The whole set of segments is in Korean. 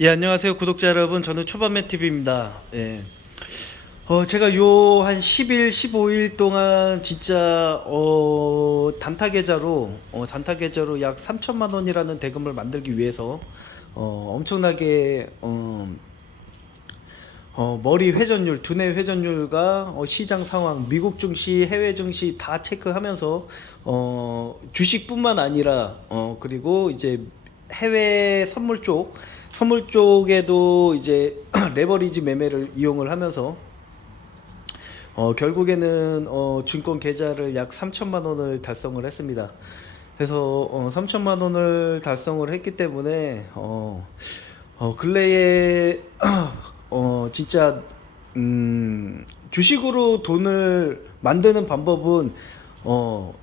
예, 안녕하세요, 구독자 여러분. 저는 초반맨 TV입니다. 예. 제가 요 한 10일, 15일 동안 진짜 단타 계좌로 약 3천만 원이라는 대금을 만들기 위해서 엄청나게 머리 회전율, 두뇌 회전율과 시장 상황, 미국 증시, 해외 증시 다 체크하면서 주식뿐만 아니라 그리고 이제 해외 선물 쪽에도 이제 레버리지 매매를 이용을 하면서 결국에는 증권 계좌를 약 3천만 원을 달성을 했습니다. 그래서 3천만 원을 달성을 했기 때문에 근래에 진짜 주식으로 돈을 만드는 방법은 어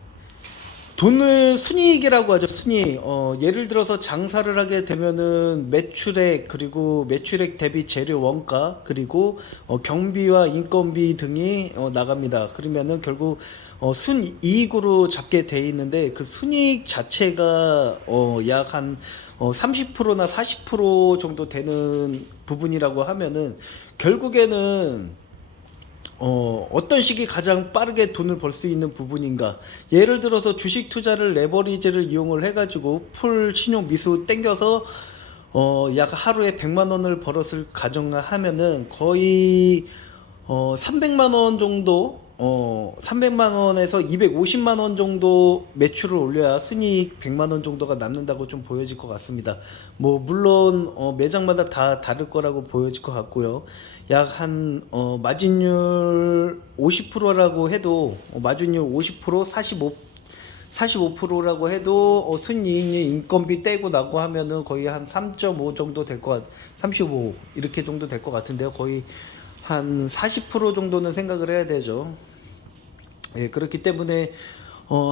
돈을 순이익이라고 하죠. 순이익. 예를 들어서 장사를 하게 되면은 매출액, 그리고 매출액 대비 재료 원가, 그리고 경비와 인건비 등이 나갑니다. 그러면은 결국 순이익으로 잡게 돼 있는데, 그 순이익 자체가 약 한 30%나 40% 정도 되는 부분이라고 하면은 결국에는 어떤 식이 가장 빠르게 돈을 벌 수 있는 부분인가? 예를 들어서 주식 투자를 레버리지를 이용을 해가지고 풀 신용 미수 땡겨서 약 하루에 100만 원을 벌었을 가정을 하면은 거의 300만 원 정도, 300만 원에서 250만 원 정도 매출을 올려야 순이익 100만 원 정도가 남는다고 좀 보여질 것 같습니다. 뭐 물론 매장마다 다 다를 거라고 보여질 것 같고요. 약 한 마진율 50%라고 해도 마진율 50%, 45%라고 해도 순이익률 인건비 떼고 나고 하면은 거의 한 3.5 정도 될 것 같, 35 이렇게 정도 될 것 같은데요. 거의 한 40% 정도는 생각을 해야 되죠. 예, 그렇기 때문에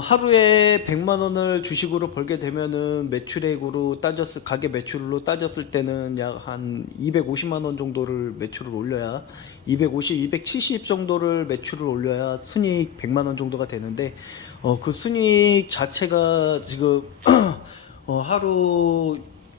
하루에 100만 원을 주식으로 벌게 되면은 매출액으로 따졌을 가계 매출로 따졌을 때는 약 한 250만 원 정도를 매출을 올려야 250, 270 정도를 매출을 올려야 순이익 100만 원 정도가 되는데 그 순이익 자체가 지금 하루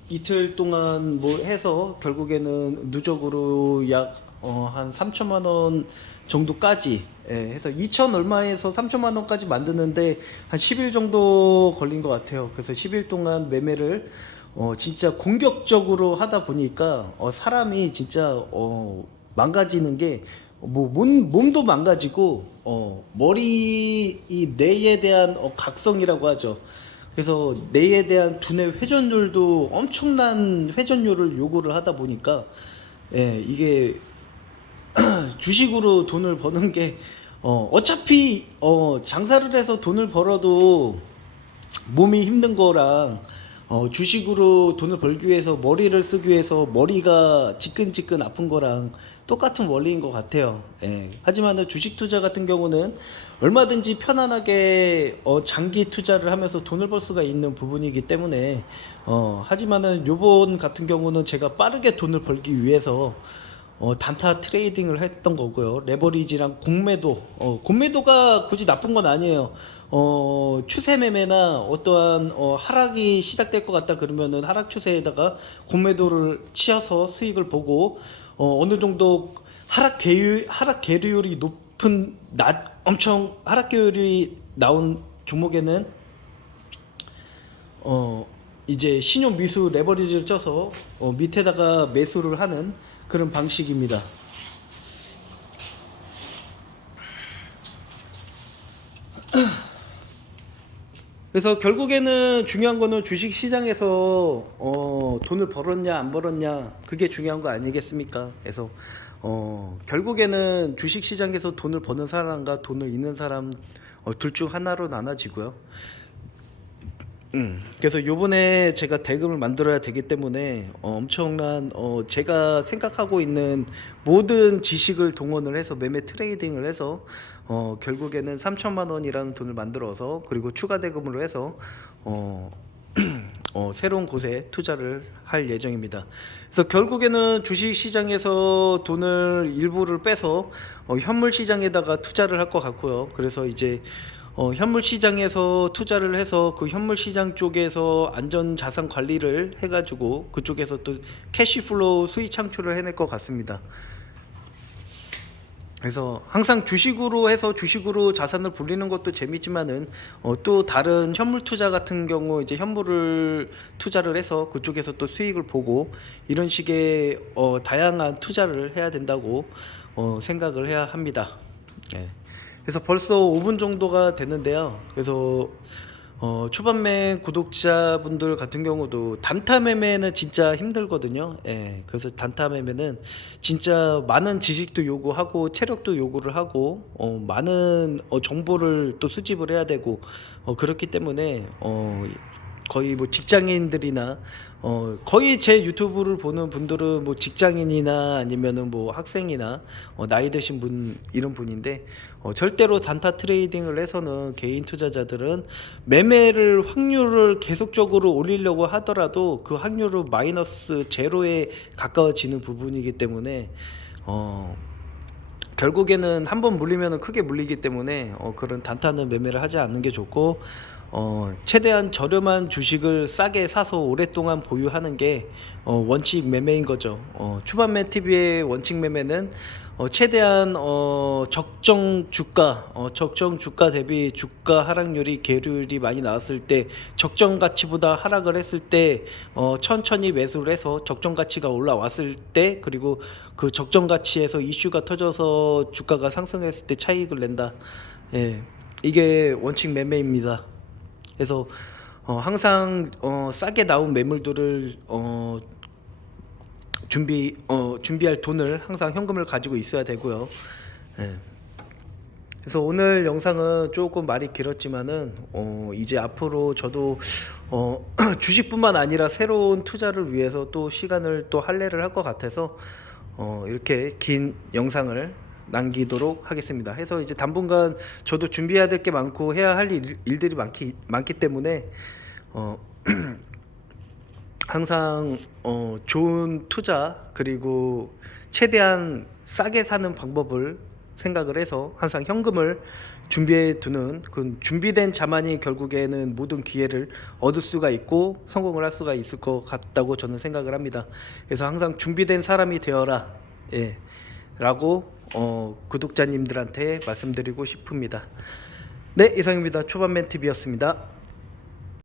이틀 동안 뭐 해서 결국에는 누적으로 약 한 3천만 원 정도까지 해서 2천 얼마에서 3천만 원까지 만드는데 한 10일 정도 걸린 것 같아요. 그래서 10일 동안 매매를 진짜 공격적으로 하다 보니까 사람이 진짜 망가지는 게 뭐 몸도 망가지고 머리 이 뇌에 대한 각성이라고 하죠. 그래서 뇌에 대한 두뇌 회전율도 엄청난 회전율을 요구를 하다 보니까 이게 주식으로 돈을 버는 게 어차피 장사를 해서 돈을 벌어도 몸이 힘든 거랑 주식으로 돈을 벌기 위해서 머리를 쓰기 위해서 머리가 지끈지끈 아픈 거랑 똑같은 원리인 것 같아요. 예. 하지만 주식 투자 같은 경우는 얼마든지 편안하게 장기 투자를 하면서 돈을 벌 수가 있는 부분이기 때문에 하지만은 요번 같은 경우는 제가 빠르게 돈을 벌기 위해서 단타 트레이딩을 했던 거고요. 레버리지랑 공매도가 굳이 나쁜 건 아니에요. 추세 매매나 어떠한 하락이 시작될 것 같다 그러면은 하락 추세에다가 공매도를 치어서 수익을 보고 어느 정도 하락 계류율이 높은 엄청 하락 계율이 나온 종목에는 이제 신용 미수 레버리지를 쪄서 밑에다가 매수를 하는 그런 방식입니다. 그래서 결국에는 중요한 거는 주식 시장에서 돈을 벌었냐 안 벌었냐 그게 중요한 거 아니겠습니까? 그래서 결국에는 주식 시장에서 돈을 버는 사람과 돈을 잃는 사람 둘 중 하나로 나눠지고요. 그래서 요번에 제가 대금을 만들어야 되기 때문에 엄청난 제가 생각하고 있는 모든 지식을 동원을 해서 매매 트레이딩을 해서 결국에는 3천만 원이라는 돈을 만들어서 그리고 추가 대금으로 해서 어, 새로운 곳에 투자를 할 예정입니다. 그래서 결국에는 주식 시장에서 돈을 일부를 빼서 현물 시장에다가 투자를 할 것 같고요. 그래서 이제 현물 시장에서 투자를 해서 그 현물 시장 쪽에서 안전 자산 관리를 해가지고 그쪽에서 또 캐시플로우 수익 창출을 해낼 것 같습니다. 그래서 항상 주식으로 해서 주식으로 자산을 불리는 것도 재밌지만은 또 다른 현물 투자 같은 경우 이제 현물을 투자를 해서 그쪽에서 또 수익을 보고 이런 식의 다양한 투자를 해야 된다고 생각을 해야 합니다. 예. 그래서 벌써 5분 정도가 됐는데요. 그래서 초반매 구독자분들 같은 경우도 단타 매매는 진짜 힘들거든요. 예, 그래서 단타 매매는 진짜 많은 지식도 요구하고 체력도 요구를 하고 많은 정보를 또 수집을 해야 되고 그렇기 때문에 거의 뭐 직장인들이나 거의 제 유튜브를 보는 분들은 뭐 직장인이나 아니면은 뭐 학생이나 나이 드신 분 이런 분인데 절대로 단타 트레이딩을 해서는 개인 투자자들은 매매를 확률을 계속적으로 올리려고 하더라도 그 확률은 마이너스 제로에 가까워지는 부분이기 때문에 결국에는 한번 물리면 크게 물리기 때문에 그런 단타는 매매를 하지 않는 게 좋고 최대한 저렴한 주식을 싸게 사서 오랫동안 보유하는 게 원칙 매매인 거죠. 초반매 TV의 원칙 매매는 최대한 적정 주가 대비 주가 하락률이 계율이 많이 나왔을 때 적정 가치보다 하락을 했을 때 천천히 매수를 해서 적정 가치가 올라왔을 때 그리고 그 적정 가치에서 이슈가 터져서 주가가 상승했을 때 차익을 낸다. 예, 이게 원칙 매매입니다. 그래서 항상 싸게 나온 매물들을 준비할 돈을 항상 현금을 가지고 있어야 되고요. 예. 그래서 오늘 영상은 조금 말이 길었지만은 이제 앞으로 저도 주식뿐만 아니라 새로운 투자를 위해서 또 시간을 또 할애를 할 것 같아서 이렇게 긴 영상을 남기도록 하겠습니다. 해서 이제 당분간 저도 준비해야 될 게 많고 해야 할 일들이 많기 때문에 항상 좋은 투자 그리고 최대한 싸게 사는 방법을 생각을 해서 항상 현금을 준비해 두는 그 준비된 자만이 결국에는 모든 기회를 얻을 수가 있고 성공을 할 수가 있을 것 같다고 저는 생각을 합니다. 그래서 항상 준비된 사람이 되어라. 예. 라고 구독자님들한테 말씀드리고 싶습니다. 네, 이상입니다. 초반맨 TV였습니다.